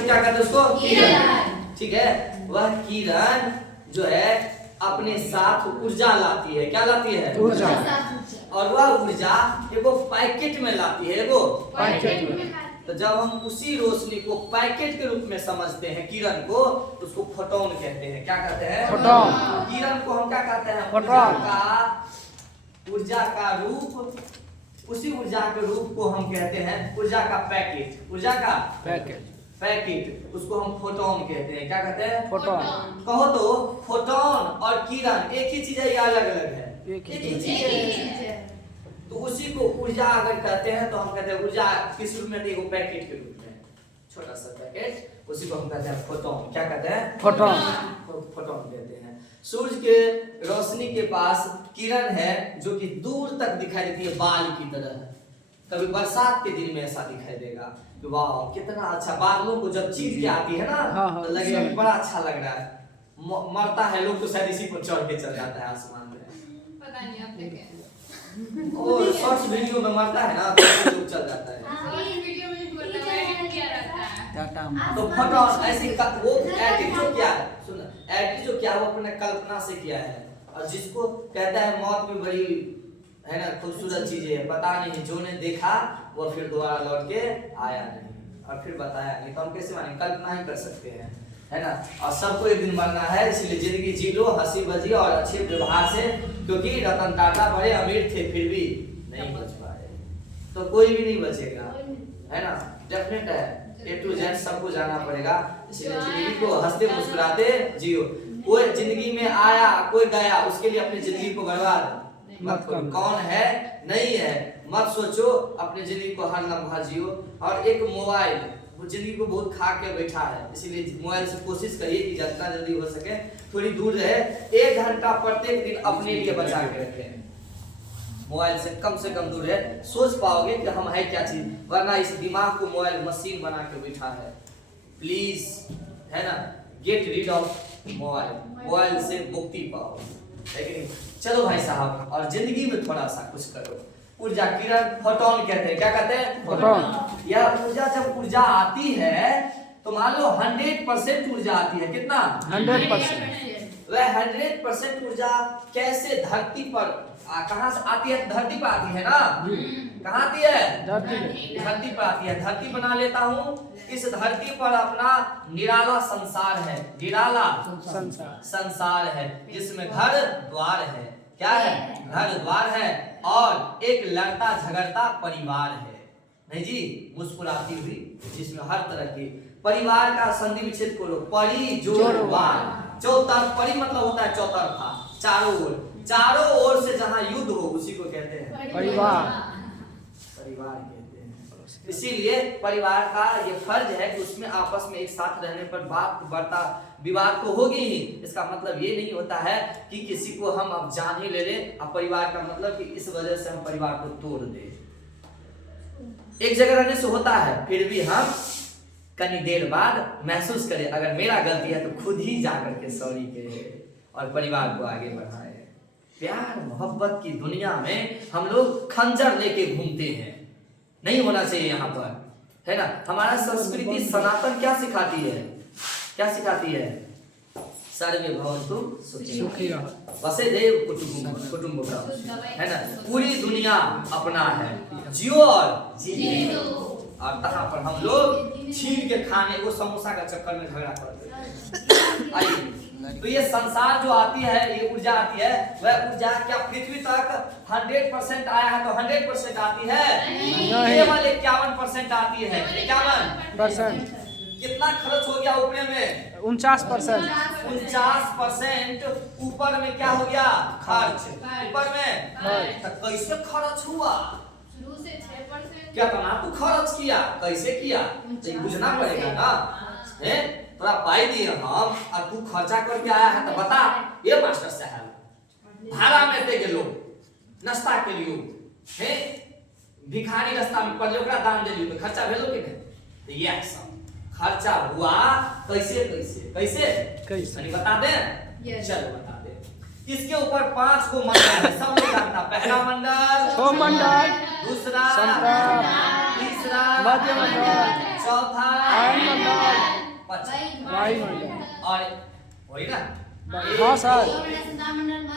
क्या कहते हैं उसको? किरण। ठीक है, वह किरण जो है अपने साथ ऊर्जा लाती है। क्या लाती है? ऊर्जा। और वह ऊर्जा एगो पैकेट में लाती है। एगो पैकेट में। तो जब हम उसी रोशनी को पैकेट के रूप में समझते हैं किरण को, तो उसको फोटोन कहते हैं। क्या कहते हैं? फोटोन। किरण को हम क्या कहते हैं? फोटोन। ऊर्जा का रूप। उसी ऊर्जा के रूप को हम कहते हैं ऊर्जा का पैकेट। ऊर्जा का पैकेट उसको हम फोटोन कहते हैं। क्या कहते हैं? फोटोन। कहो तो फोटोन और किरण एक ही चीज है या अलग अलग है? एक ही चीज है। तो उसी को ऊर्जा अगर कहते हैं तो हम कहते हैं ऊर्जा किस रूप में? देखो पैकेट के रूप में, छोटा सा पैकेट, उसी को हम कहते हैं फोटोन। क्या कहते हैं? फोटोन। फोटोन कहते हैं। सूरज के रोशनी के पास किरण है जो कि दूर तक दिखाई देती है बाल की तरह। कभी बरसात के दिन में ऐसा दिखाई देगा कि वाह कितना अच्छा, बादलों को जब चीर के आती है ना, हाँ, तो लगेगा कि बड़ा अच्छा लग रहा है। मरता है लोग तो शायद इसी पर चढ़ के चल जाता है आसमान में। पता नहीं आप देखे और शॉर्ट्स वीडियो में मरता है ना, तो लोग चल जाता है। वीडियो में बोलता है क्या रहता है टाटा। तो फोटोन ऐसी वो एडिट जो क्या है, सुन, एडिट जो क्या है वो अपने कल्पना से किया है। और जिसको कहता है मौत भी बड़ी है ना खूबसूरत चीज है, पता नहीं जो ने देखा वो फिर दोबारा लौट के आया नहीं और फिर बताया नहीं, तो हम कैसे मानेंगे? कल्पना ही कर सकते हैं, है ना। और सबको एक दिन मरना है, इसलिए जिंदगी जी लो हंसी बजी और अच्छे व्यवहार से, क्योंकि रतन टाटा बड़े अमीर थे फिर भी नहीं बच पाए, तो कोई भी नहीं बचेगा, है ना। डेफिनेट है, A to Z सबको जाना पड़ेगा, इसलिए जिंदगी को हंसते मुस्कुराते जियो। कोई जिंदगी में आया कोई गया, उसके लिए अपनी जिंदगी को बर्बाद मत करो। कौन है नहीं है मत सोचो, अपनी जिंदगी को हर लम्हा जियो। और एक मोबाइल वो जिंदगी को बहुत खा के बैठा है, इसीलिए मोबाइल से कोशिश करिए कि जितना जल्दी हो सके थोड़ी दूर रहे। 1 घंटा प्रत्येक दिन अपने लिए बचा के रखें, मोबाइल से कम दूर है, सोच पाओगे कि हम है क्या चीज, वरना इस दिमाग को मोबाइल मशीन बना के बैठा है। प्लीज, है ना, गेट रीड ऑफ मोबाइल से मुक्ति पाओ, लेकिन चलो भाई साहब, और जिंदगी में थोड़ा सा कुछ करो। ऊर्जा किरण फोटोन कहते हैं। क्या कहते हैं? फोटोन। यह ऊर्जा जब ऊर्जा आती है तो मान लो 100% ऊर्जा आती है। कितना? 100%। वह 100% ऊर्जा कैसे धरती पर कहां से आती है? धरती पर आती है ना। कहां आती है? धरती पर आती है। धरती बना लेता हूँ, इस धरती पर अपना निराला संसार है, निराला संसार है, जिसमें घर द्वार है। क्या है? घर द्वार है, और एक लड़ता झगड़ता परिवार है। नहीं जी, मुस्कुराती हुई, जिसमें हर तरह के परिवार का संधि विच्छेद करो, परि जोड़ वार। चौतरफ, परि मतलब होता है चौतरफा, चारों ओर से जहां युद्ध हो उसी को कहते हैं परिवार कहते हैं। इसीलिए परिवार का ये फर्ज है कि उसमें आपस में एक साथ रहने पर बात बर्ता विवाद तो होगी ही। इसका मतलब ये नहीं होता है कि किसी को हम अब जान ही ले लें। अब परिवार का मतलब कि इस वजह से हम परिवार को तोड़ दें। एक जगह रहने से होता है, फिर भी हम कनी देर बाद महसूस करें अगर मेरा गलती है तो खुद ही जाकर के सॉरी कहे और परिवार को आगे बढ़ाए। प्यार मोहब्बत की दुनिया में हम लोग खंजर लेके घूमते हैं, नहीं होना चाहिए यहाँ पर, है ना। हमारा संस्कृति सनातन क्या सिखाती है? क्या सिखाती है? सर्वे भवन्तु सुखिनः वसुधैव कुटुम्बकम्, है ना। पूरी दुनिया अपना है, जियो और जीने दो। और तहाँ पर हम लोग छीन के खाने को समोसा का चक्कर में झगड़ा करते हैं। आइए, तो ये संसार जो आती है, ये ऊर्जा आती है, वह ऊर्जा क्या पृथ्वी तक 100% आया है तो 100% आती है? केवल 51% आती है। 51%। कितना खर्च हो गया ऊपर में? 49%। 49% ऊपर में क्या हो गया? खर्च। ऊपर में तो कैसे खर्च हुआ? शुरू से 6%। क्या तना तू खर्च किया, कैसे किया, तो बुझना पड़ेगा ना। है थोड़ा पाई दिए हम, और तू खर्चा करके आया है तो बता। ये मास्टर साहब भाड़ा में दे गेलो नाश्ता के लिए, है भिखारी रास्ता में पड़ले ओकरा दान देलियो तो खर्चा भेलो कि नहीं? तो ये सब खर्चा हुआ कैसे कैसे कैसे कैसे नहीं बता दे? चलो बता दे। इसके ऊपर 5 को मंडल है, सब लोग जानता। पहला मंडल मंडल, दूसरा, तीसरा, तीसरा, मध्य मंडल, चौथा, मंडल, वायुमंडल। और वही ना, हाँ सर।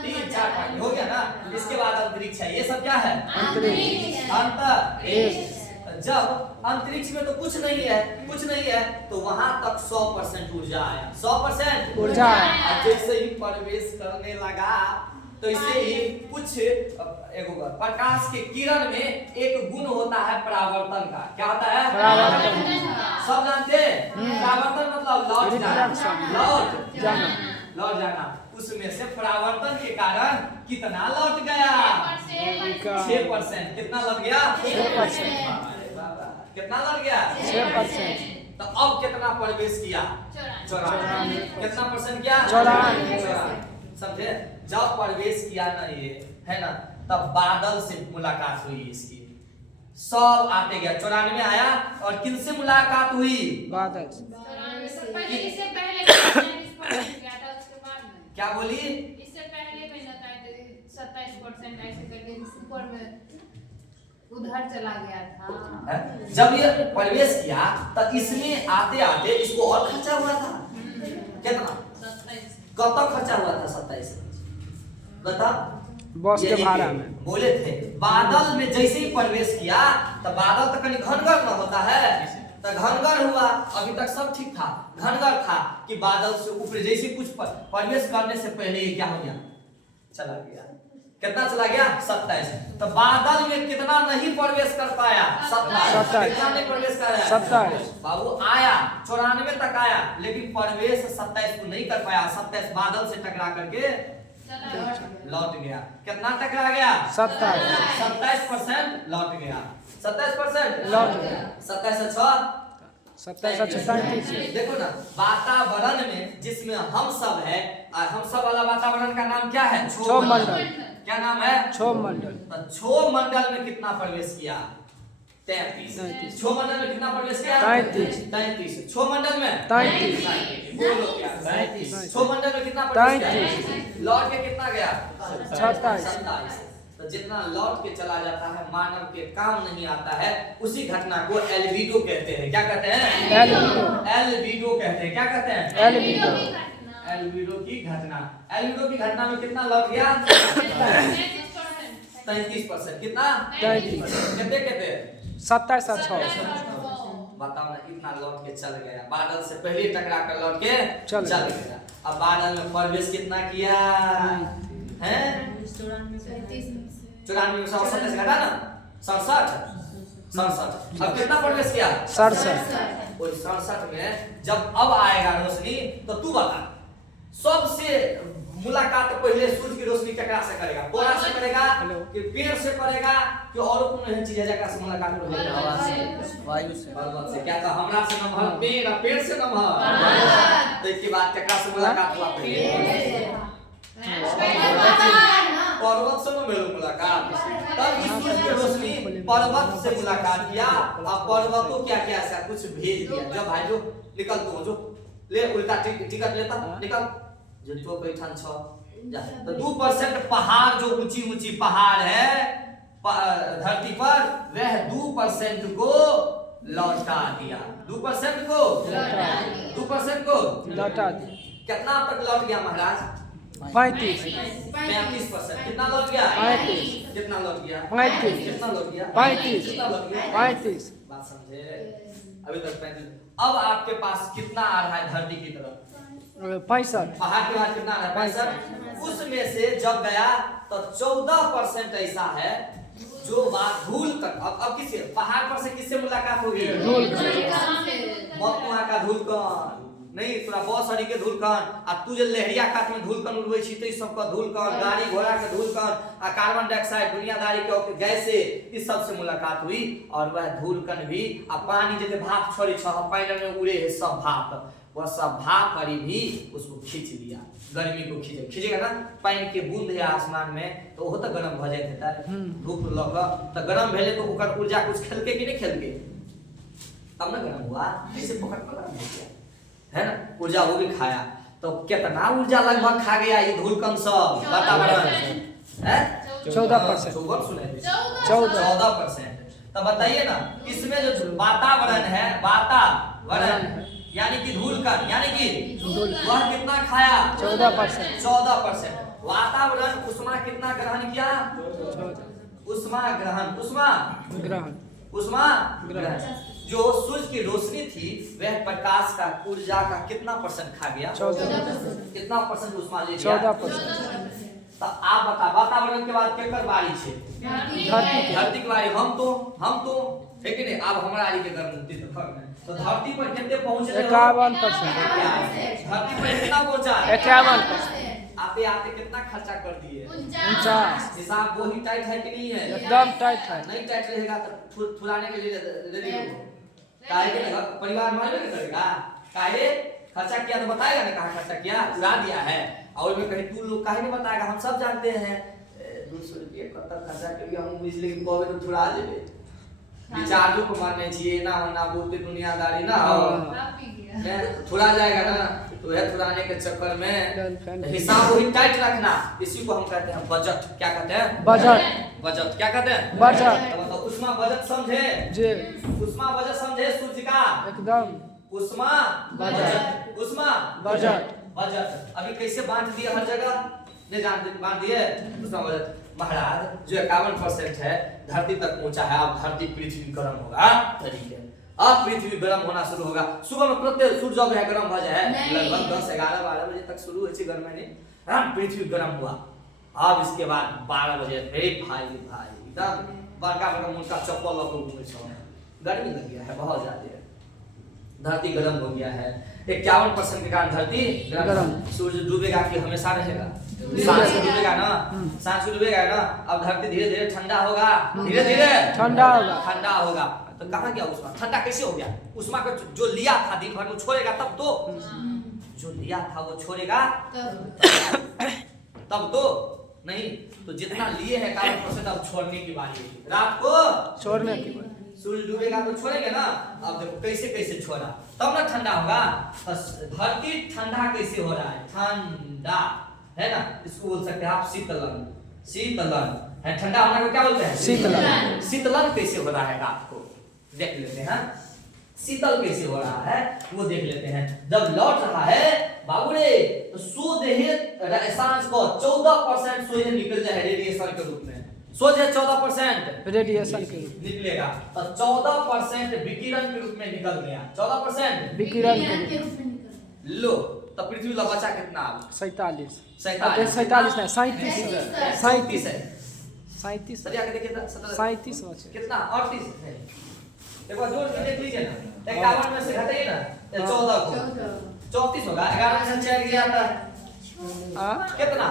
3 4 5 हो गया ना। इसके बाद अंतरिक्ष है, ये सब क्या है? अंतरिक्ष। अंतरिक्ष। जब अंतरिक्ष में तो कुछ नहीं है, तो वहां तक 100% ऊर्जा आया, 100% ऊर्जा। अब जैसे ही प्रवेश करने लगा तो इसे ही कुछ एगो प्रकाश के किरण में एक गुण होता है परावर्तन का। क्या होता है? परावर्तन। सब जानते हैं? परावर्तन मतलब लौट जाना, लौट जाना। उसमें से परावर्तन के कारण कितना लौट गया? 6%। कितना लौट गया? 6%। कितना लौट गया? 6%। तो अब कितना प्रवेश किया? 94। कितना परसेंट किया? 94। समझे? जब प्रवेश किया ना ये, है ना, तब बादल से मुलाकात हुई इसकी। सब आते गया, 94 आया। और किनसे मुलाकात हुई? बादल। पहले इससे पहले 27% गया था, उसके बाद में क्या बोली? इससे पहले में ना 27% ऐसे करके ऊपर में उधर चला गया था। जब ये प्रवेश किया तो इसमें आते आते इसको और खर्चा हुआ था। कितना? 27। कब तक खर्चा हुआ था? 27। बता। बस के भाड़ा में बोले थे बादल में जैसे ही प्रवेश किया तो बादल तो कहीं घनगर न होता है, तो घनगर हुआ। अभी तक सब ठीक था, घनगर था कि बादल से ऊपर जैसे कुछ प्रवेश करने से पहले ही क्या हो गया? चला गया। कितना चला गया? 27। तो बादल में कितना नहीं प्रवेश कर पाया? 27। कितना नहीं प्रवेश कर पाया? 27। बाबू आया 94 तक आया, लेकिन प्रवेश 27 को नहीं कर पाया। 27 बादल से टकरा करके लौट गया। कितना टकरा गया? 27% लौट गया। 27% लौट गया। 27 27। देखो ना, वातावरण में जिसमें हम सब है, हम सब वाला वातावरण का नाम क्या है? क्षोभ मंडल। क्या नाम है? क्षोभ मंडल। तो क्षोभ मंडल में कितना प्रवेश किया? 33। क्षोभ मंडल में कितना प्रवेश किया? 33। क्षोभ मंडल में 33। बोलो क्या? 33। क्षोभ मंडल में कितना प्रवेश किया? लौट के कितना गया? 27। तो जितना लौट के चला जाता है मानव के काम नहीं आता है, उसी घटना को एल्बिडो कहते हैं। क्या कहते हैं? एल्बिडो कहते हैं। क्या कहते हैं? एल्बिडो। एल्बिडो की घटना। एल्बिडो की घटना में कितना लौट गया? 33%। कितना? 33। कहते 27 और 6। बताओ ना, इतना लौट के चल गया। बादल से पहले टकरा कर लौट के चल गया। अब बादल में प्रवेश कितना किया है? 94 में 67 घटा ना, 67। अब कितना प्रवेश किया? 67। और 67 में जब अब आएगा रोशनी तो तू बता, सबसे मुलाकात पहले सूर्य की रोशनी केकरा से करेगा? कोरा से करेगा कि पेड़ से करेगा कि और कोनो एहन चीज है जेकरा से मुलाकात होगा? हवा से, वायु से, पर्वत से। क्या तो हमरा से नमहर पेड़, पेड़ से नमहर। तो इसके बाद केकरा से मुलाकात हुआ? पर्वत से न मिलो मुलाकात। तब इस सूर्य की रोशनी पर्वत से मुलाकात किया। अब पर्वतों क्या क्या ऐसा कुछ भेज दिया। जब भाई जो निकल तू जो ले उल्टा टिकट लेता निकल जो तो कोई ठान छ जा। तो 2% पहाड़ जो ऊंची ऊंची पहाड़ है धरती पर, वह 2% को लौटा दिया। 2% को 2% को लौटा दिया। कितना तक लौट गया महाराज? 35। 35%। कितना लौट गया? 35। कितना लौट गया? 35। कितना लौट गया? 35। कितना लौट गया? 35। बात समझे? अभी तक 35। अब आपके पास कितना आ रहा है धरती की तरफ? 65। पहाड़ के बाद कितना आ रहा है? 65। उसमें से जब गया तो 14% ऐसा है जो बात धूल तक। अब किससे? पहाड़ पर से किससे मुलाकात होगी? धूल। मत वहां का धूल कण नहीं, तोरा बहुत सारी के धूल कण। आ तू जे लहरिया काट में धूल कण उड़बै छी, तो ई सब का धूल कण, गाड़ी घोड़ा के धूल कण, आ कार्बन डाइऑक्साइड दुनियादारी के गैस से इस सब से मुलाकात हुई। और वह धूल कण भी आ पानी जते भाप छोड़ी छ पानी में उड़े है सब भाप, वह सब भाप करी भी उसको खींच लिया। गर्मी को खींचेगा ना, पानी के बूंद है आसमान में तो वो तो गर्म भ जाए देता है। धूप लग तो गर्म भेले तो ओकर ऊर्जा कुछ खेलके कि नहीं खेलके? तब ना गर्म हुआ। ऐसे पकड़ पकड़ हो गया है ना, ऊर्जा वो भी खाया। तो कितना ऊर्जा लगभग खा गया ये धूलकण सब वातावरण है? 14%। 14%। तो बताइए ना, इसमें जो वातावरण है, वातावरण यानी कि धूल कण, यानी कि वह कितना खाया? 14%। 14%। वातावरण उष्मा कितना ग्रहण किया? 14। उष्मा ग्रहण, उष्मा ग्रहण। उष्मा ग्रहण। जो सूर्य की रोशनी थी वह प्रकाश का ऊर्जा का कितना % खा गया? 14%। कितना % उष्मा ले लिया? 14%। तो आप बता, वातावरण के बाद केकर बारी छे? धरती की बारी। हम तो है कि नहीं? अब हमारा आरी के गर्म तो धरती पर कितने पहुंचे? 51%। धरती पर कितना पहुंचा? 51%। आते आते कितना खर्चा कर दिए? 49। हिसाब वो ही टाइट है कि नहीं है? एकदम टाइट है। नहीं टाइट रहेगा तो फुलाने के लिए रेडी हो। काहे के लगा परिवार मालूम नहीं करेगा? काहे खर्चा किया तो बताएगा ना कहाँ खर्चा किया? उड़ा दिया है। और में कहीं तू लोग काहे नहीं बताएगा? हम सब जानते हैं 200 रुपये कतर खर्चा कर हम बिजली के कॉवे तो थोड़ा देबे। रिचार्जो को मारने चाहिए ना, होना बोलते दुनियादारी ना हो। थोड़ा जाएगा ना तो यह थोड़ाने के चक्कर में हिसाब वही टाइट रखना। इसी को हम कहते हैं बजट। क्या कहते हैं? बजट। बजट क्या कहते हैं? बजट। तो उष्मा बजट समझे? जी। उष्मा बजट समझे? सूर्य का एकदम। उष्मा बजट। उष्मा बजट। बजट अभी कैसे बांट दिए हर जगह? नहीं जानते? बांट दिए उष्मा बजट। महाराज जो 51% है धरती तक पहुंचा है। अब धरती पृथ्वी गर्म होगा तरीके अब पृथ्वी गर्म होना शुरू होगा। सुबह में प्रत्येक सूर्य जब है गर्म हो जाए लगभग 10, 11, 12 बजे तक शुरू होती गर्म है नहीं पृथ्वी गर्म हुआ। अब इसके बाद 12 बजे भाई एकदम बड़का बड़का मुंह का चप्पल लोग घूमे छो। गर्मी लग गया है बहुत ज्यादा। धरती गर्म हो गया है। 51% के कारण धरती गर्म। सूर्य डूबेगा कि हमेशा रहेगा? सांझ को डूबेगा ना, सांझ को डूबेगा ना। अब धरती धीरे धीरे ठंडा होगा, धीरे धीरे ठंडा होगा। तो कहाँ गया उष्मा? ठंडा कैसे हो गया? उष्मा को जो लिया था दिन भर में छोड़ेगा तब तो, जो लिया था वो छोड़ेगा तब तो नहीं। तो जितना लिए है 51% अब छोड़ने की बारी है। रात को छोड़ने की बारी। सूर्य डूबेगा तो छोड़ेंगे ना। अब देखो कैसे कैसे छोड़ा तब ना ठंडा होगा। धरती ठंडा कैसे हो रहा है? ठंडा है ना, इसको बोल सकते हैं आप शीतलन। शीतलन है ठंडा होने को क्या बोलते हैं? शीतलन। शीतलन कैसे हो रहा है रात को देख लेते हैं। शीतल कैसे हो रहा है वो देख लेते हैं। जब लौट रहा है बाबू रे तो सूर्य सांझ को 14% सूर्य निकल जाए रेडिएशन के रूप में। सोचे 14% रेडिएशन के रूप निकलेगा तो 14% विकिरण के रूप में निकल गया। 14% विकिरण के रूप में। लो तो पृथ्वी का बचा कितना? 47। 47 नहीं 37 है। 37 सरिया के देखिए 37 बचे। कितना? 38 है। एक बार जोड़ के देख लीजिए ना। 51 में से घटाइए ना 14 को 34 होगा। 11 में से 4 गया था कितना?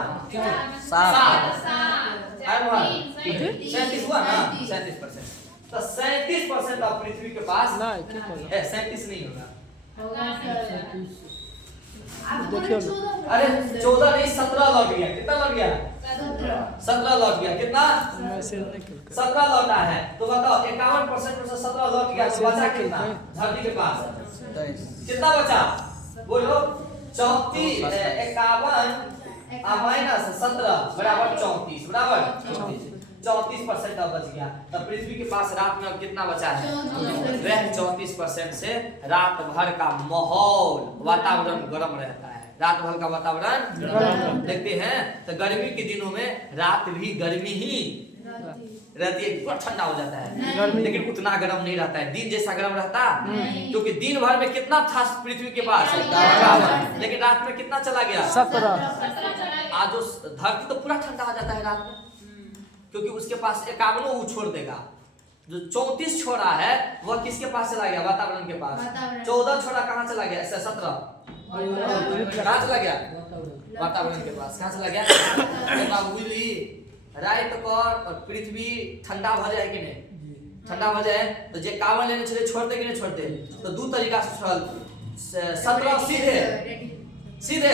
7। 37 हुआ ना? 37%। तो 37% अब पृथ्वी के पास नहीं है। 37 नहीं होगा। देखियो अरे 14 नहीं 17 लौट गया। कितना लौट गया? 17 लौट गया। कितना? 17 लौटा है। तो बताओ 51% में से 17 लौट गया तो बचा कितना धरती के पास? कितना बचा बोलो? 34 51 माइनस 17 बराबर 34 बराबर 34% अब बच गया। तब पृथ्वी के पास रात में अब कितना बचा है? वह 34% से रात भर का माहौल वातावरण गर्म रहता है। रात भर का वातावरण देखते हैं तो गर्मी के दिनों में रात भी गर्मी ही रहती है। पूरा ठंडा हो जाता है लेकिन उतना गर्म नहीं रहता है। दिन जैसा गर्म रहता क्योंकि दिन भर में कितना था पृथ्वी के पास? लेकिन रात में कितना चला गया? 17। आज जो धरती तो पूरा ठंडा आ जाता है रात में क्योंकि उसके पास 51 वो छोड़ देगा। जो 34 छोड़ा है वह किसके पास चला गया? वातावरण के पास। 14 छोड़ा कहाँ चला गया? 17 कहाँ चला गया? वातावरण के पास। कहाँ चला गया? रात को और पृथ्वी ठंडा हो जाए कि नहीं? ठंडा हो जाए तो जे कावन लेने चले छोड़ते कि नहीं छोड़ते? तो दो तरीका से छोड़ 17 सीधे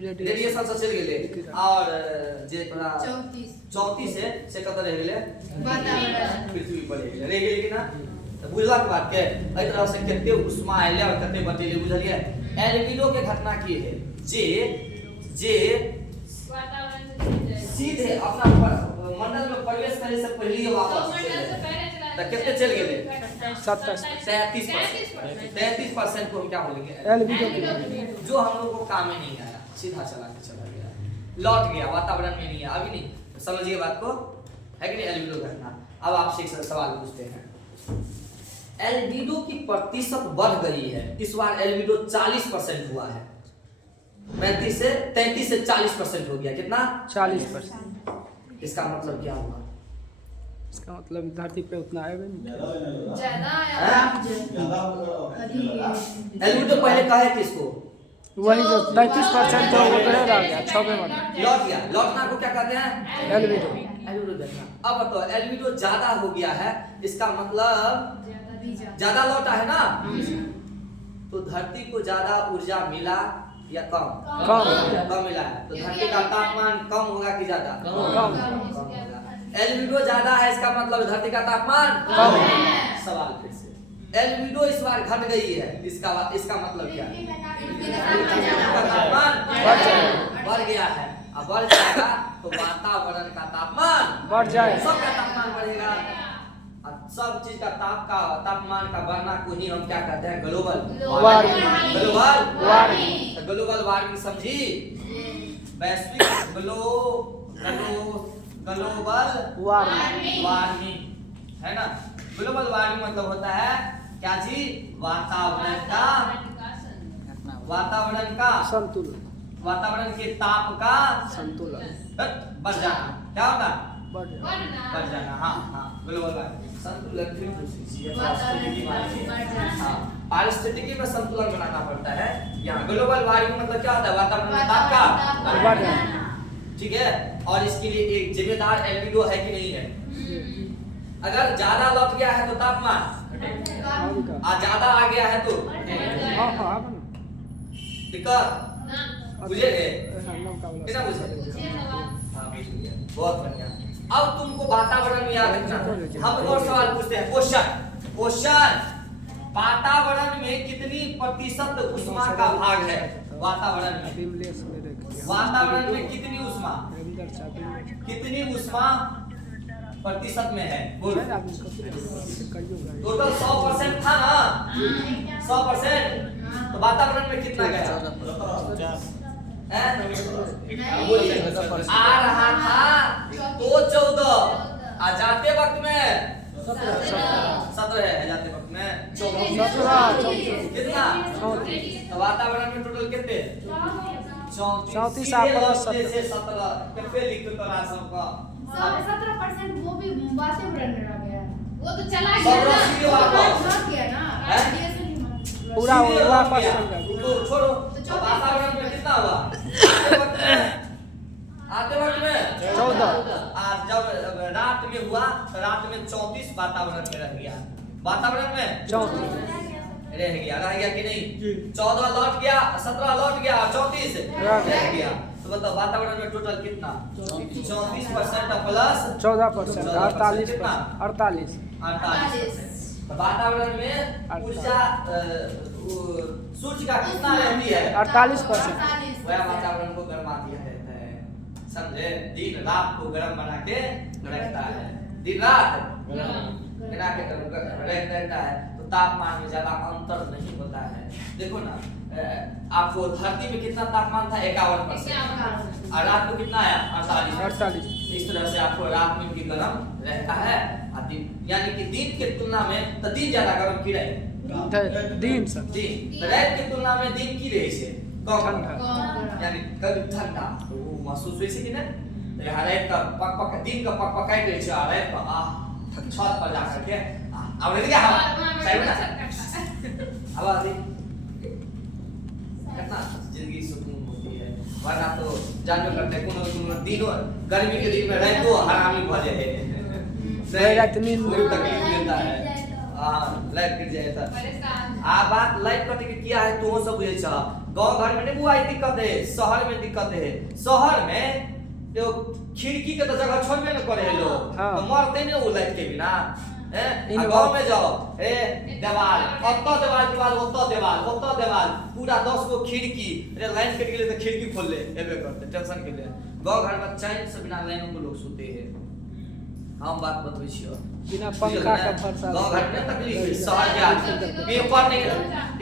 रेडिएशन से चल गेले और जे तोरा 34 से कत रह गेले पृथ्वी पर रह गेले कि ना। तो बुझला के बात के एहि तरह से कते उष्मा आइले और कते बतेले बुझलिए। एल्बिडो के घटना की है जे सीधे अपना मंडल में प्रवेश करे से पहले वापस तो कितने चल गए? 27 33% को हम क्या बोलेंगे? एल्बिडो जो हम लोग को काम में नहीं आया, सीधा चला के चला गया, लौट गया, वातावरण में नहीं है। अभी नहीं समझिए बात को, है कि नहीं? एल्बिडो घटना। अब आपसे एक सवाल पूछते हैं, एल्बिडो की प्रतिशत बढ़ गई है, इस बार एल्बिडो 40% हुआ है, 33 से 40% हो गया। कितना? 40%। इसका मतलब क्या हुआ? इसका मतलब धरती पे उतना आएगा नहीं। ज्यादा एल्बिडो पहले कहे किसको? वही जो 33% जो उधर रह गया 6 में लौट गया। लौटना को क्या कहते हैं? एल्बिडो। एल्बिडो देखना। अब बताओ, एल्बिडो ज्यादा हो गया है, इसका मतलब ज्यादा लौटा है ना? तो धरती को ज्यादा ऊर्जा मिला या कम? कम मिला है। तो धरती का तापमान कम होगा कि ज्यादा? कम। होगा। एल्बिडो ज्यादा है, इसका मतलब धरती का तापमान कम। सवाल फिर से, एल्बिडो इस बार घट गई है, इसका मतलब क्या है? तापमान बढ़ गया है। अब बढ़ जाएगा तो वातावरण का तापमान बढ़ जाए। सबका तापमान बढ़ेगा। अब सब चीज का तापमान का बढ़ना को ही हम क्या कहते हैं? Global warming. ग्लोबल वार्मिंग समझी? वैश्विक ग्लोबल वार्मिंग है ना? ग्लोबल वार्मिंग मतलब होता है क्या जी? वातावरण के ताप का संतुलन बढ़ जाना। क्या होगा? बढ़ बढ़ जाना। हाँ, ग्लोबल वार्मिंग। संतुलन फिर पारिस्थितिकी में संतुलन बनाना पड़ता है। यहाँ ग्लोबल वार्मिंग मतलब क्या होता है? वातावरण में ताप का बढ़ जाना। ठीक है। और इसके लिए एक जिम्मेदार एल्बिडो है कि नहीं है? अगर ज्यादा लौट गया है तो तापमान, और ज्यादा आ गया है तो दिक्कत। बुझे गए? कितना बुझे? बहुत बढ़िया। अब तुमको वातावरण में याद रखना। हम और सवाल पूछते हैं, क्वेश्चन वातावरण में कितनी प्रतिशत उष्मा का भाग है? वातावरण में कितनी उष्मा प्रतिशत में है? टोटल 100% था ना? 100%। तो वातावरण में कितना गया? आ रहा था तो 14, आ जाते वक्त में 17 है, जाते वक्त में 14। कितना? तो वातावरण में टोटल कितने? 34 से 17 कितने लिखते तो राशि का? 17% वो भी वातावरण रह गया, वो तो चला गया ना। पूरा वापस तो छोड़ो। तो वातावरण में कितना हुआ? आते वक्त में 14। आज जब रात में हुआ तो रात में 34 वातावरण में रह गया। वातावरण में 34 रह गया कि नहीं? 14 लौट गया, 17 लौट गया, 34 रह गया। तो बताओ वातावरण में टोटल कितना? 34% प्लस 14%, 48%। वातावरण में ऊर्जा सूर्य का कितना रहती है? 48%। वह वातावरण को गर्मा दिया रहता है, समझे? दिन रात को गर्म बना के रखता है, दिन रात बना के रहता है। तो तापमान में ज्यादा अंतर नहीं होता है। देखो ना, आपको धरती में कितना तापमान था? 51%। और रात को कितना आया? 48। इस तरह से आपको रात में भी गर्म रहता है, यानी कि दिन के तुलना में तो दिन ज्यादा गर्म की रहे? दिन रात की तुलना में दिन की रहे से कम, यानी कभी ठंडा तो वो महसूस हुई से कि ना? तो यहाँ रात का पक दिन का पकाई रहे से, रात का छत पर जा करके अब नहीं क्या हवा सही ना? हवा दी कितना जिंदगी सुकून होती है। वरना तो जानवे करते कोनो दिनों गर्मी के दिन में रातों हरामी भले है, रात नींद तकलीफ देता है। लाइट गिर जाए तो बात लाइट कटे के किया है तो सब बुझे छ। गांव घर में नहीं बुआई दिक्कत है, शहर में दिक्कत है। शहर में जो खिड़की के तो जगह छोड़बे न करे लोग, तो मरते नहीं वो लाइट के बिना। गांव में जाओ, देवाल ओत्तो देवाल पूरा 10 गो खिड़की, लाइन कट गेले तो खिड़की खोल ले एबे करते टेंशन के लिए। गांव घर में चैन से बिना लाइनों को लोग सोते हैं। हम बात बतबै छियो बिना पंखा के फरसा गांव घर में तकलीफ है, शहर के आदमी पेपर नहीं,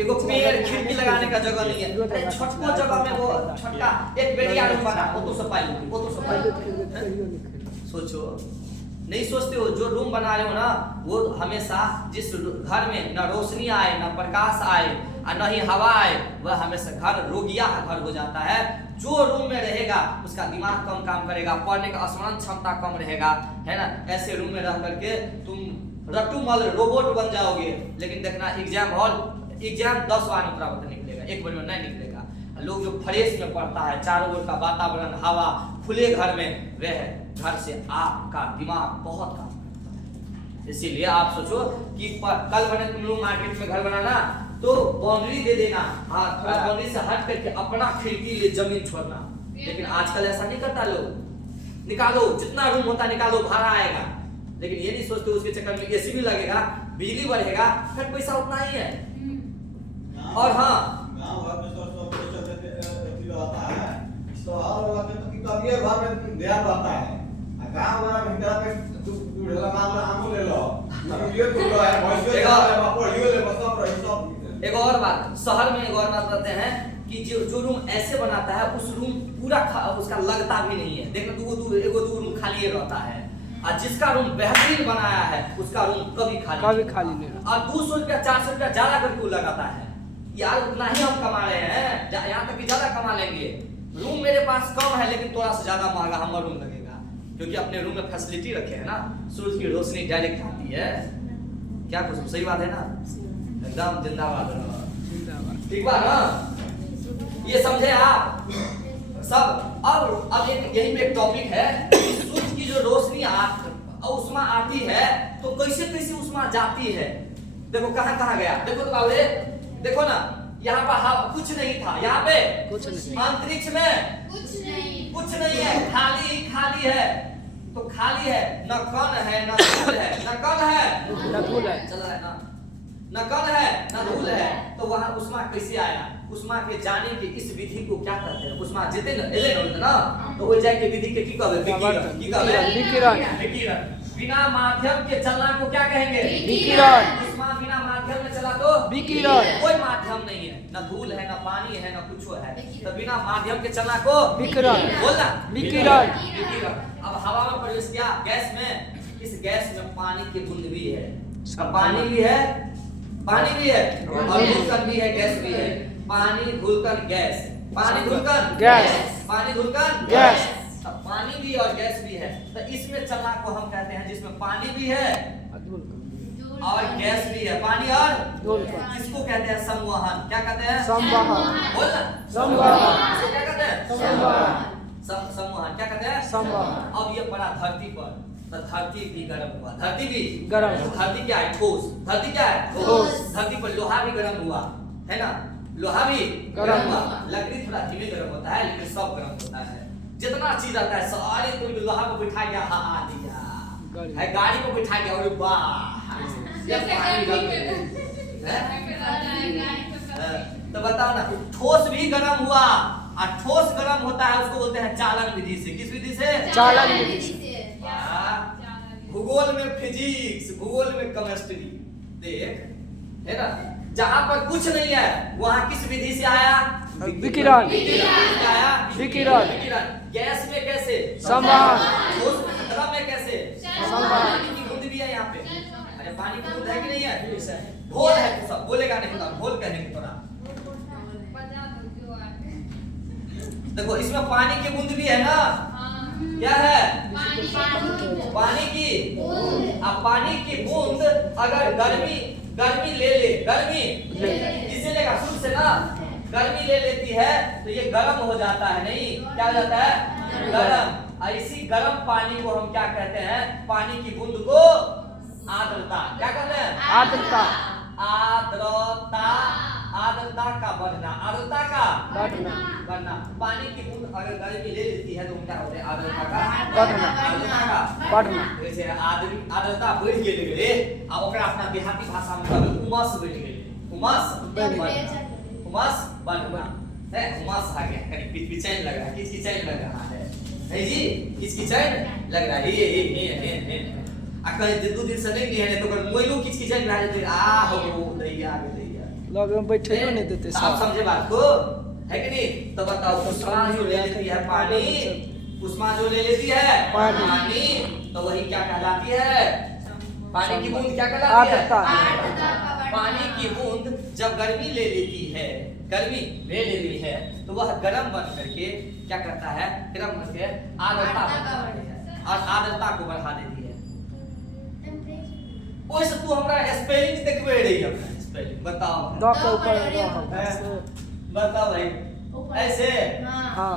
एगो पेड़ खिड़की लगाने का जगह नहीं है, अरे छोटको जगह में वो छोटका एक बेड़िया रूम बना, वो तो सब पाई, वो तो सब पाई। सोचो, नहीं सोचते हो जो रूम बना रहे हो ना, वो हमेशा जिस घर में न रोशनी आए न प्रकाश आए और न ही हवा आए, वह हमेशा घर रोगिया घर हो जाता है। जो रूम में रहेगा उसका दिमाग कम काम करेगा, पढ़ने का स्मरण क्षमता कम रहेगा, है ना। ऐसे रूम में रह करके तुम रट्टूमल रोबोट बन जाओगे, लेकिन देखना एग्जाम 10 बार में उत्तर निकलेगा, एक बार में नहीं निकलेगा। लोग जो फ्रेश में पढ़ता है, चारों ओर का वातावरण हवा खुले घर में, वह घर से आपका दिमाग बहुत काम करता है। इसीलिए आप सोचो कि कल बने तुम लोग मार्केट में घर बनाना तो बाउंड्री दे देना, हाँ थोड़ा बाउंड्री से हट करके अपना खिड़की ले जमीन छोड़ना, लेकिन आजकल ऐसा नहीं करता लोग। निकालो जितना रूम होता निकालो, भाड़ा आएगा, लेकिन ये नहीं सोचते उसके चक्कर में एसी भी लगेगा, बिजली बढ़ेगा, फिर पैसा उतना ही है। और हाँ गांव घर में रहता है, शहर वाला में तो कभी घर में ध्यान रहता है, गांव वाला में इंदिरा में दूध ढेला मान लो, आमू ले लो, ये तो लो है, भैंस ले लो, बापू ये ले, बस सब रही सब। एक और बात, शहर में एक और बात बताते हैं कि जो रूम ऐसे बनाता है उस रूम पूरा उसका लगता भी नहीं है। देखना एगो दो रूम खाली रहता है, और जिसका रूम बेहतरीन बनाया है उसका रूम कभी खाली नहीं, और 200 रुपया 400 रुपया ज्यादा करके वो लगाता है। यार उतना ही हम कमा रहे हैं, यहाँ तक कि ज्यादा कमा लेंगे। रूम मेरे पास कम है लेकिन थोड़ा सा ज्यादा महंगा हमारा रूम लगेगा, क्योंकि अपने रूम में फैसिलिटी रखे हैं ना, सूरज की रोशनी डायरेक्ट आती है। क्या कुछ सही बात है ना, एकदम जिंदाबाद, ठीक बात ना, ये समझे आप सब। अब यही में एक टॉपिक है, सूरज की जो रोशनी उष्मा आती है तो कैसे कैसे उष्मा जाती है। देखो कहाँ गया, देखो तो बाबू देखो ना, यहाँ पर कुछ नहीं था, यहाँ पे कुछ नहीं, अंतरिक्ष में कुछ नहीं है, खाली है। तो खाली है, न कण है न धूल है, न कण है न धूल है, चल रहा है ना, न कण है न धूल है। तो वहाँ उष्मा कैसे आया? उष्मा के जाने की इस विधि को क्या कहते हैं? उष्मा जिते न एले ना, तो वो जाके विधि के की कहबे? विकिरण। बिना माध्यम के चलना को क्या कहेंगे? विकिरण। उष्मा बिना माध्यम में चला तो विकिरण। कोई माध्यम नहीं है, न धूल है न पानी है न कुछ है, तो बिना माध्यम के चलना को विकिरण बोलना, विकिरण। अब हवा में प्रवेश किया, गैस में, इस गैस में पानी की बूंद भी है, पानी भी है और धूलकण भी है, गैस भी है। पानी धूलकण गैस, पानी धूलकण गैस, पानी धूलकण गैस, पानी भी और गैस भी है। तो इसमें चलना को हम कहते हैं जिसमें पानी भी है और गैस भी है, पानी और धूलकण। इसको कहते हैं संवहन। क्या कहते हैं? संवहन। बोलना, संवहन। क्या कहते हैं? संवहन। क्या कहते हैं? संवहन। अब ये पड़ा धरती पर, तो धरती भी गर्म हुआ, धरती भी गर्म। धरती क्या है? ठोस। धरती क्या है? ठोस। धरती पर लोहा भी गर्म हुआ, है ना, लोहा भी गर्म हुआ। लकड़ी थोड़ा धीमे गर्म होता है, लेकिन सब गर्म होता है। जितना चीज आता है सारे तुम लोहा को बिठा गया, हाँ दिया है, गाड़ी को बिठा गया, और वाह ये पानी तो बताओ ना, ठोस भी गर्म हुआ, और ठोस गर्म होता है उसको बोलते हैं चालन विधि से। किस विधि से? चालन विधि से। भूगोल में फिजिक्स, भूगोल में केमिस्ट्री, देख, है ना, जहाँ पर कुछ नहीं है वहाँ किस विधि से आया? विकिरण। विकिरण। गैस में कैसे? संवहन। ठोस में कैसे? संवहन। पानी की बूंद भी है यहाँ पे, अरे पानी की बूंद है कि नहीं है? घोल है, तो सब बोलेगा नहीं, तो घोल कहेंगे थोड़ा। देखो इसमें पानी की बूंद भी है ना, क्या है? पानी की। अब पानी की बूंद अगर गर्मी ले गर्मी किसे लेगा? सूर्य से ना, गर्मी ले लेती है तो ये गर्म हो जाता है, नहीं क्या हो जाता है? गर्म। ऐसी गर्म पानी को हम क्या कहते हैं? पानी की बूंद को आर्द्रता। क्या कहते हैं? आर्द्रता। आर्द्रता का बढ़ना, आर्द्रता का बढ़ना। पानी की बूंद अगर गर्मी ले लेती है तो क्या होता है? आर्द्रता का बढ़ना। जैसे आर्द्रता बढ़ गेले, अब ओकरा अपना देहाती भाषा में कहबे उमस बढ़ गेले, उमस बढ़ना है, उमस आ गया, कहीं पिचपिचाइन लग रहा है, किचकिचाइन लग रहा है जी, किचकिचाइन लग रहा है, ये आ कहे 2 दिन से नहीं निहले तो कर मोइलो किच किच भा जेते आ हो दैया गे दैया लगे में बैठे नहीं देते आप साहब। समझे बात को है कि नहीं? तो बताओ उष्मा जो ले लेती है पानी, उष्मा जो ले लेती है पानी, तो वही क्या कहलाती है? पानी की बूंद क्या कहलाती है? आर्द्रता। पानी की बूंद जब गर्मी ले लेती है, गर्मी ले लेती है, तो वह गर्म बन करके क्या करता है? गर्म बन के आर्द्रता और आर्द्रता को बढ़ा देती है। ओइसे तू हमरा स्पेलिंग देखबे रही है, स्पेलिंग बताओ। दो के ऊपर दो। बताओ भाई ऐसे हाँ।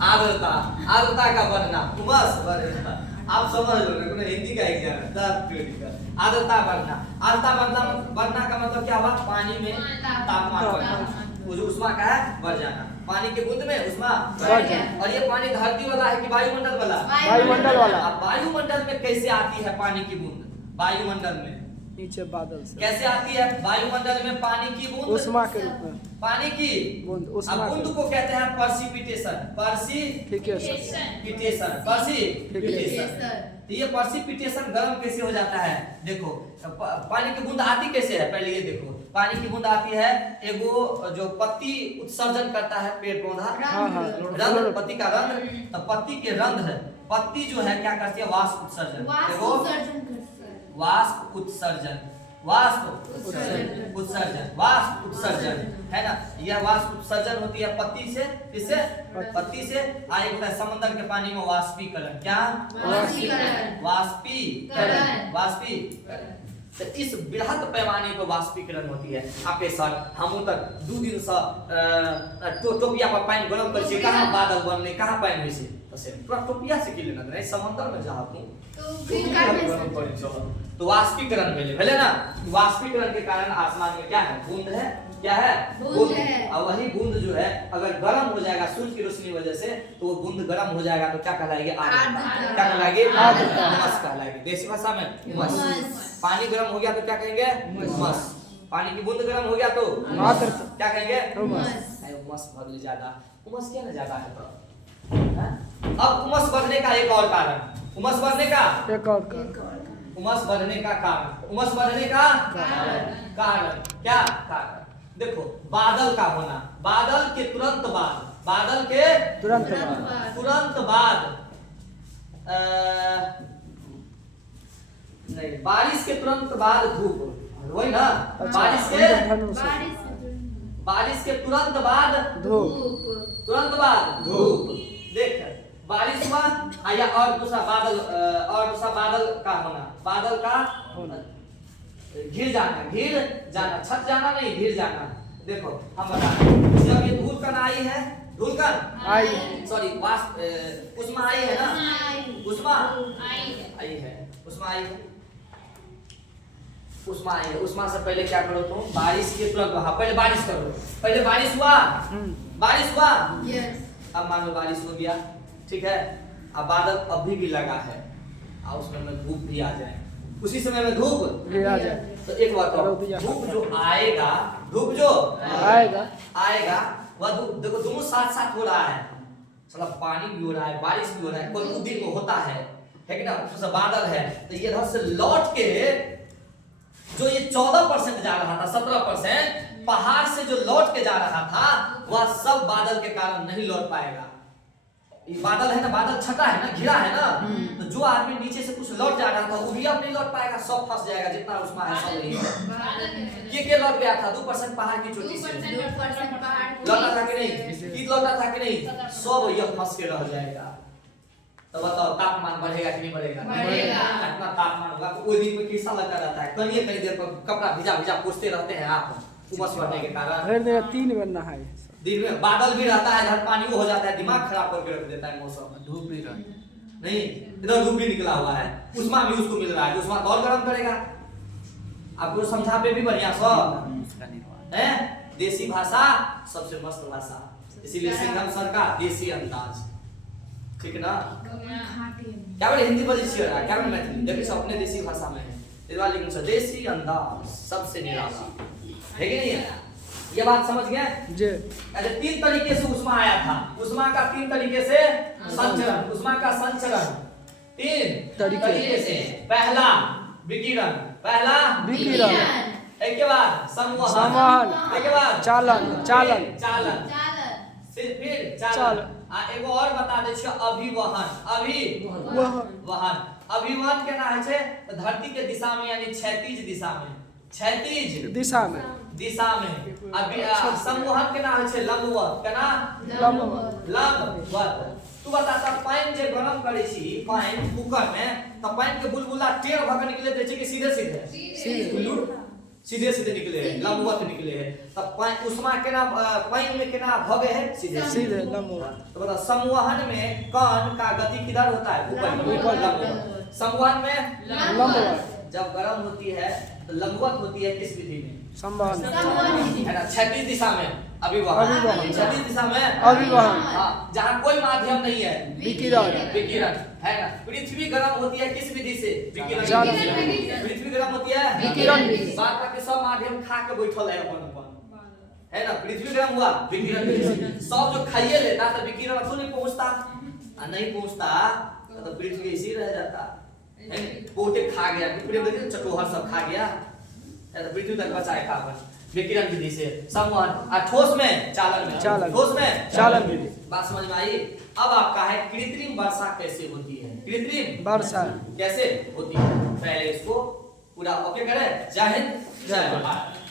आर्द्रता, आर्द्रता का बढ़ना, उमस बढ़ना। आप समझ लो ना, हिंदी का एग्जाम है, आर्द्रता बढ़ना, आर्द्रता बढ़ना का मतलब क्या हुआ? पानी में तापमान बढ़ना, वो जो उष्मा का है बढ़ जाना, पानी के बूंद में उष्मा बढ़ जाना। और ये पानी धरती वाला है कि वायुमंडल वाला? वायुमंडल वाला। अब वायुमंडल में कैसे आती है पानी की बूंद? वायुमंडल में नीचे बादल से कैसे आती है? वायुमंडल में पानी की बूंद उष्मा के रूप में पानी की बूंद, अब उष्मा बूंद के- को कहते हैं परसिपिटेशन, परसिपिटेशन, परसिपिटेशन। तो ये परसिपिटेशन गर्म कैसे हो जाता है? देखो पानी की बूंद आती कैसे है? पहले ये देखो, पानी की बूंद आती है, एगो जो पत्ती उत्सर्जन करता है पेड़ पौधा, हाँ हाँ रंध्र, पत्ती का रंध्र, तो पत्ती के रंध्र, पत्ती जो है क्या करती है? वाष्प उत्सर्जन। देखो वाष्प उत्सर्जन, वाष्प उत्सर्जन, वाष्प उत्सर्जन है ना? यह वाष्प उत्सर्जन होती है पत्ती से, किससे? पत्ती से। आगे होता है समंदर के पानी में वाष्पीकरण। क्या? वाष्पीकरण, वाष्पीकरण। तो इस बृहद पैमाने पर वाष्पीकरण होती है। आपके सर हम तक 2 दिन से टोपिया पर पानी गरम कर से कहां बादल बनले, कहां पानी होइसे? तसे पूरा टोपिया से किले न समंदर में जा तू तो वाष्पीकरण भेले ना? वाष्पीकरण के कारण आसमान में क्या है? बूंद है। क्या है? बूंद है। और वही बूंद जो है अगर गर्म हो जाएगा सूरज की रोशनी वजह से, तो वो बूंद गर्म हो जाएगा तो क्या कहलाएगी? आर्द्रता। क्या कहलाएगी? आर्द्रता। उमस कहलाएगी। देसी भाषा में उमस। पानी गर्म हो गया तो क्या कहेंगे? उमस। पानी की बूंद गर्म हो गया तो आर्द्रता। क्या कहेंगे? उमस। उमस बढ़ ज्यादा, उमस क्या ना ज्यादा है तो? अब उमस बढ़ने का एक और कारण, उमस बढ़ने का एक और कर। उमस बढ़ने का कारण, उमस बढ़ने का कारण क्या? कारण देखो, बादल का होना, बादल के तुरंत बाद, बादल के तुरंत बाद। तुरंत बाद नहीं, बारिश के तुरंत बाद धूप, वही ना? बारिश के बारिश के तुरंत बाद धूप। तुरंत बाद धूप। देख बारिश हुआ या और दूसरा बादल, और दूसरा बादल का होना, बादल का घिर जाना, घिर जाना, छत जाना नहीं, घिर जाना। देखो हम बता रहे हैं, जब ये धूलकण आई है, धूलकण आई, सॉरी वाष्प उष्मा आई है ना? उष्मा आई है, उष्मा आई है, उष्मा आई है। उष्मा से पहले क्या करो तुम? बारिश के तुरंत वहां पहले बारिश करो। पहले बारिश हुआ, बारिश हुआ, अब मान लो बारिश हो गया, ठीक है? अब बादल अभी भी लगा है और उसमें में धूप भी आ जाए, उसी समय में धूप भी आ जाए, तो एक बात और, धूप जो आएगा, धूप जो आएगा वह धूप देखो दोनों साथ साथ हो रहा है। साला पानी भी हो रहा है, बारिश भी हो रहा है, कोई दिन में होता है कि ना? उसमें बादल है, तो ये इधर से लौट के जो ये 14% जा रहा था, 17% पहाड़ से जो लौट के जा रहा था, वह सब बादल के कारण नहीं लौट पाएगा। ये बादल है ना, बादल छटा है ना, घिरा है ना, तो जो आदमी नीचे से कुछ लौट जा रहा था वो भी अब नहीं लौट पाएगा, सब फंस जाएगा, जितना उसमें है सब नहीं। के लौट गया था? 2% पहाड़ की चोटी से लौटा था कि नहीं? कि लौटा था कि नहीं? सब यह फंस के रह जाएगा। तो बताओ तापमान बढ़ेगा कि नहीं बढ़ेगा? इतना तापमान होगा तो कोई दिन में कैसा लगता रहता है, कहीं देर पर कपड़ा भिजा भिजा पोंछते रहते हैं आप, उमस बढ़ने के कारण। 3 बार नहाए। दिन में बादल भी रहता है, इधर पानी हो जाता है, दिमाग खराब करके रख देता है मौसम। धूप भी नहीं, इधर धूप भी निकला हुआ है, उष्मा भी उसको मिल रहा है, उष्मा और गर्म करेगा। आपको समझा पे भी बढ़िया सब है। देसी भाषा सबसे मस्त भाषा, इसीलिए सिंघम सर का देसी अंदाज, ठीक ना? क्या बोले हिंदी बोली छिए, क्या बोले मैथिली? देखिए सब अपने देसी भाषा में है, इस वाले देसी अंदाज सबसे निराला है कि नहीं है? ये बात समझ गए? जी। अरे 3 तरीके से उष्मा आया था। उष्मा का 3 तरीके से संचरण, उष्मा का संचरण 3 तरीके से। पहला विकिरण, पहला विकिरण, एक के बाद संवहन, संवहन, एक के बाद चालन, चालन, चालन, फिर चालन। एगो और बता दे छियै अभिवहन, अभिवहन। अभिवहन केना है छे? धरती के दिशा में यानी क्षैतिज दिशा में, क्षैतिज दिशा में, अभी संवहन केना है छे? लंबवत, केना? लंबवत। तू बता पानी जे गरम करे छी, पानी कुकर में, त पानी के बुलबुला टेढ़ भ के निकले छै कि सीधे सीधे निकले है, लंबवत निकले है। तब पानी उष्मा केना पानी में केना भगे है? सीधे लंबवत। तो बता संवहन में कण का गति किधर होता है? ऊपर लंबवत। संवहन में लंबवत। जब गर्म होती है तो लंबवत होती है किस विधि में? संवहन, है ना? क्षैतिज दिशा में अभिवहन, क्षैतिज दिशा में अभिवहन। हाँ, जहाँ कोई माध्यम नहीं है विकिरण, विकिरण, है ना? पृथ्वी गर्म होती है किस विधि से? विकिरण। पृथ्वी गर्म होती है विकिरण। बात के सब माध्यम खा के बैठल है अपन, है ना? पृथ्वी गर्म हुआ विकिरण विधि से। सब जो खाइए लेता तो विकिरण क्यों नहीं पहुंचता? नहीं पहुंचता तो पृथ्वी इसी रह जाता है। पोटे खा गया, देखिए चटोहर सब खा गया, तो पृथ्वी तक बचाए कार्बन विकिरण विधि से। संवहन। और ठोस में चालन में, चालन, ठोस में चालन विधि। बात समझ में आई? अब आपका है कृत्रिम वर्षा कैसे होती है? कृत्रिम वर्षा कैसे होती है? पहले इसको पूरा ओके करें। जय हिंद, जय भारत।